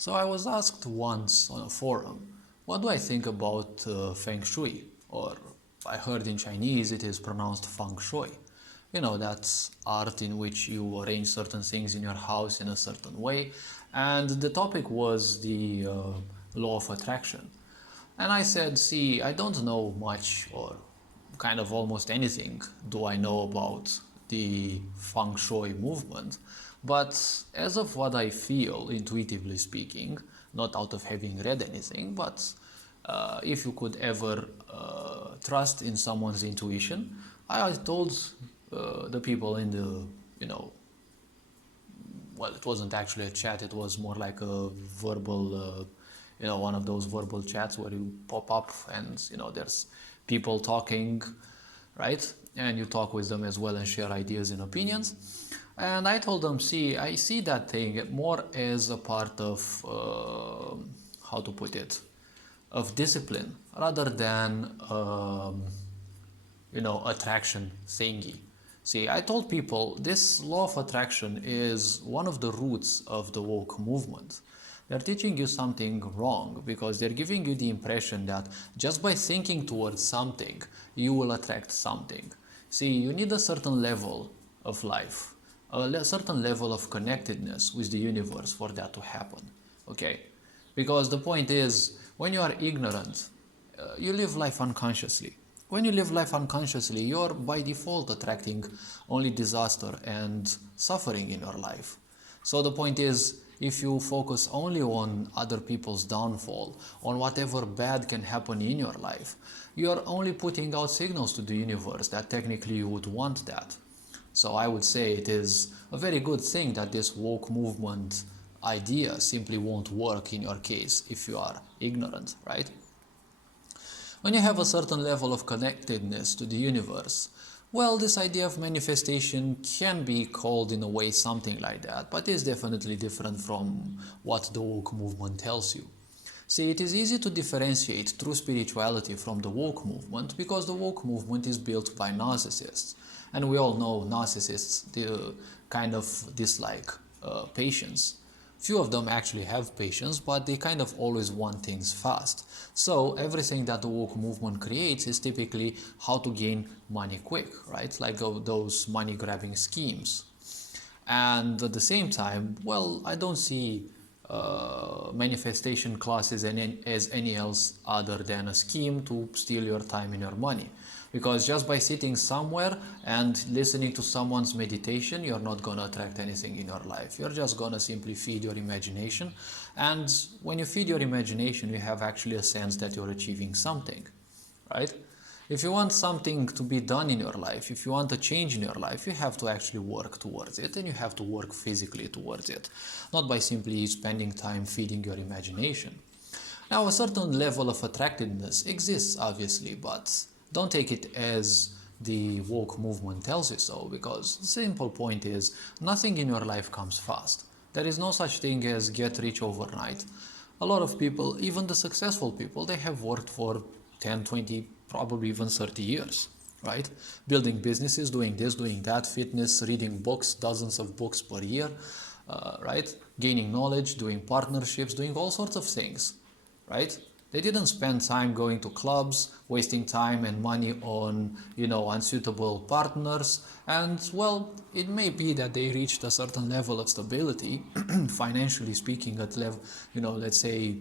So I was asked once on a forum, what do I think about Feng Shui? Or I heard in Chinese it is pronounced Feng Shui. You know, that's art in which you arrange certain things in your house in a certain way. And the topic was the law of attraction. And I said, see, I don't know much or kind of almost anything do I know about the Feng Shui movement. But as of what I feel, intuitively speaking, not out of having read anything, but if you could ever trust in someone's intuition, I told the people in the, well, it wasn't actually a chat, it was more like a verbal, one of those verbal chats where you pop up and, there's people talking, right? And you talk with them as well and share ideas and opinions. And I told them, see, I see that thing more as a part of, how to put it, of discipline rather than, attraction thingy. See, I told people this law of attraction is one of the roots of the woke movement. They're teaching you something wrong because they're giving you the impression that just by thinking towards something, you will attract something. See, you need a certain level of life, a certain level of connectedness with the universe for that to happen. Okay? Because the point is, when you are ignorant, you live life unconsciously. When you live life unconsciously, you're by default attracting only disaster and suffering in your life. So the point is, if you focus only on other people's downfall, on whatever bad can happen in your life, you're only putting out signals to the universe that technically you would want that. So I would say it is a very good thing that this woke movement idea simply won't work in your case if you are ignorant, right? When you have a certain level of connectedness to the universe, well, this idea of manifestation can be called in a way something like that, but is definitely different from what the woke movement tells you. See, it is easy to differentiate true spirituality from the woke movement because the woke movement is built by narcissists. And we all know narcissists kind of dislike patience. Few of them actually have patience, but they kind of always want things fast. So everything that the woke movement creates is typically how to gain money quick, right? Like those money grabbing schemes. And at the same time, well, I don't see manifestation classes as any else other than a scheme to steal your time and your money. Because just by sitting somewhere and listening to someone's meditation, you're not going to attract anything in your life. You're just going to simply feed your imagination. And when you feed your imagination, you have actually a sense that you're achieving something, right? If you want something to be done in your life, if you want a change in your life, you have to actually work towards it, and you have to work physically towards it, not by simply spending time feeding your imagination. Now, a certain level of attractiveness exists, obviously, but don't take it as the woke movement tells you so, because the simple point is nothing in your life comes fast. There is no such thing as get rich overnight. A lot of people, even the successful people, they have worked for 10, 20, probably even 30 years, right? Building businesses, doing this, doing that, fitness, reading books, dozens of books per year, right? Gaining knowledge, doing partnerships, doing all sorts of things, right? They didn't spend time going to clubs, wasting time and money on, unsuitable partners. And, well, it may be that they reached a certain level of stability, financially speaking, at level, let's say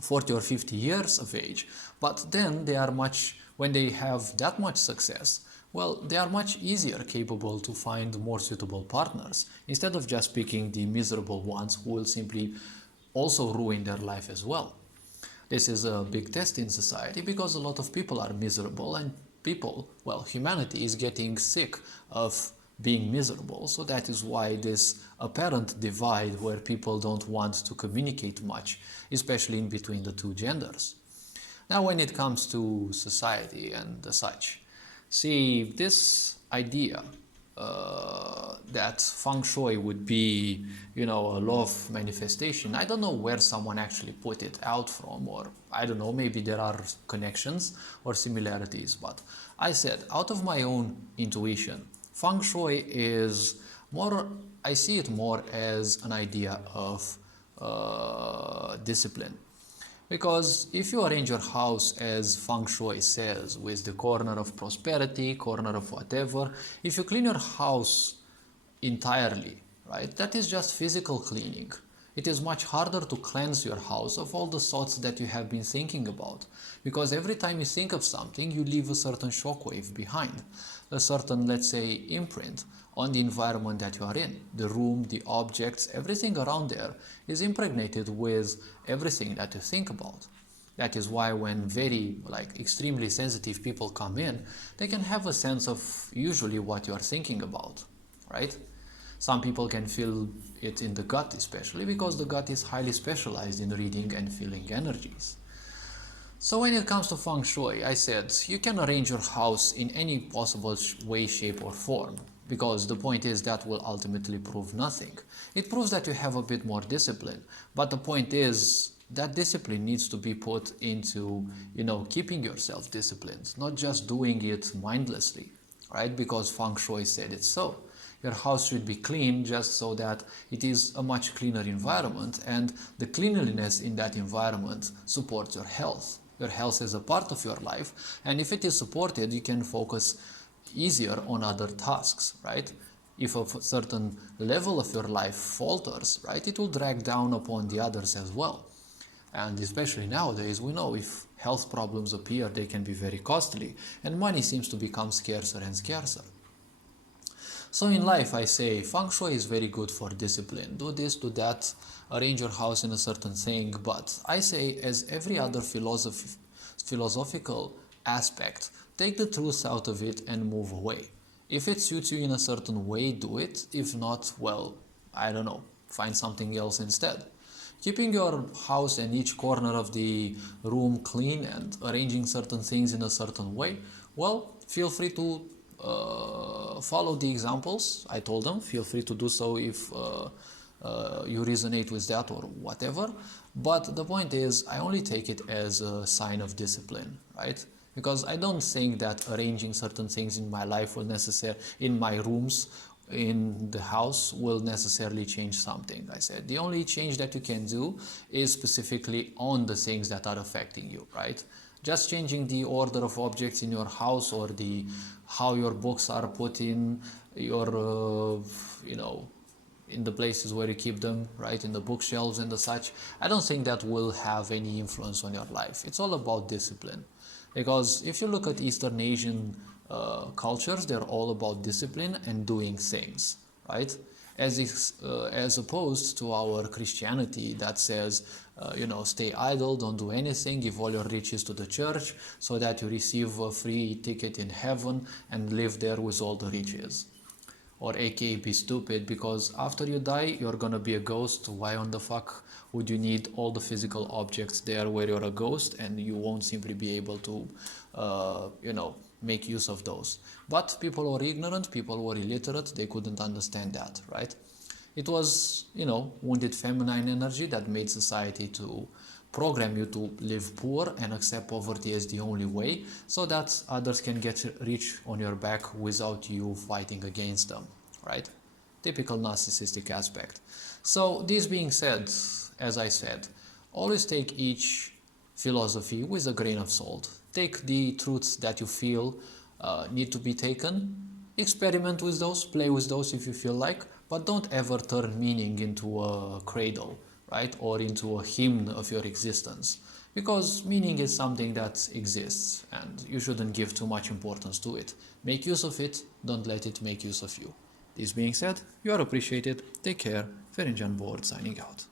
40 or 50 years of age. But then when they have that much success, well, they are much easier capable to find more suitable partners instead of just picking the miserable ones who will simply also ruin their life as well. This is a big test in society because a lot of people are miserable and humanity is getting sick of being miserable. So that is why this apparent divide where people don't want to communicate much, especially in between the two genders. Now, when it comes to society and such, see, this idea that Feng Shui would be, a law of manifestation. I don't know where someone actually put it out from, or I don't know, maybe there are connections or similarities, but I said, out of my own intuition, Feng Shui is more, I see it more as an idea of discipline. Because if you arrange your house as Feng Shui says, with the corner of prosperity, corner of whatever, if you clean your house entirely, right, that is just physical cleaning. It is much harder to cleanse your house of all the thoughts that you have been thinking about. Because every time you think of something, you leave a certain shockwave behind, a certain, let's say, imprint on the environment that you are in. The room, the objects, everything around there is impregnated with everything that you think about. That is why when very, extremely sensitive people come in, they can have a sense of usually what you are thinking about, right? Some people can feel it in the gut, especially because the gut is highly specialized in reading and feeling energies. So when it comes to Feng Shui, I said you can arrange your house in any possible way, shape or form, because the point is that will ultimately prove nothing. It proves that you have a bit more discipline, but the point is that discipline needs to be put into, keeping yourself disciplined, not just doing it mindlessly, right? Because Feng Shui said it so. Your house should be clean just so that it is a much cleaner environment, and the cleanliness in that environment supports your health. Your health is a part of your life, and if it is supported, you can focus easier on other tasks, right? If a certain level of your life falters, right, it will drag down upon the others as well. And especially nowadays, we know if health problems appear, they can be very costly, and money seems to become scarcer and scarcer. So in life, I say Feng Shui is very good for discipline. Do this, do that, arrange your house in a certain thing. But I say, as every other philosophical aspect, take the truth out of it and move away. If it suits you in a certain way, do it. If not, well, I don't know, find something else instead. Keeping your house and each corner of the room clean and arranging certain things in a certain way, well, feel free to follow the examples I told them. Feel free to do so if you resonate with that or whatever. But the point is, I only take it as a sign of discipline, right? Because I don't think that arranging certain things in my life will necessarily, in my rooms, in the house, will necessarily change something. I said the only change that you can do is specifically on the things that are affecting you, right? Just changing the order of objects in your house, or how your books are put in your in the places where you keep them, right, in the bookshelves and the such. I don't think that will have any influence on your life. It's all about discipline. Because if you look at Eastern Asian cultures, they're all about discipline and doing things, right? As opposed to our Christianity that says, stay idle, don't do anything, give all your riches to the church so that you receive a free ticket in heaven and live there with all the riches. Or aka be stupid, because after you die, you're gonna be a ghost. Why on the fuck would you need all the physical objects there where you're a ghost and you won't simply be able to, make use of those? But people were ignorant, people were illiterate, they couldn't understand that, right? It was, wounded feminine energy that made society to program you to live poor and accept poverty as the only way, so that others can get rich on your back without you fighting against them, right? Typical narcissistic aspect. So this being said, as I said, always take each philosophy with a grain of salt. Take the truths that you feel need to be taken, experiment with those, play with those if you feel like, but don't ever turn meaning into a cradle, right? Or into a hymn of your existence. Because meaning is something that exists and you shouldn't give too much importance to it. Make use of it, don't let it make use of you. This being said, you are appreciated. Take care. Ferencan Board signing out.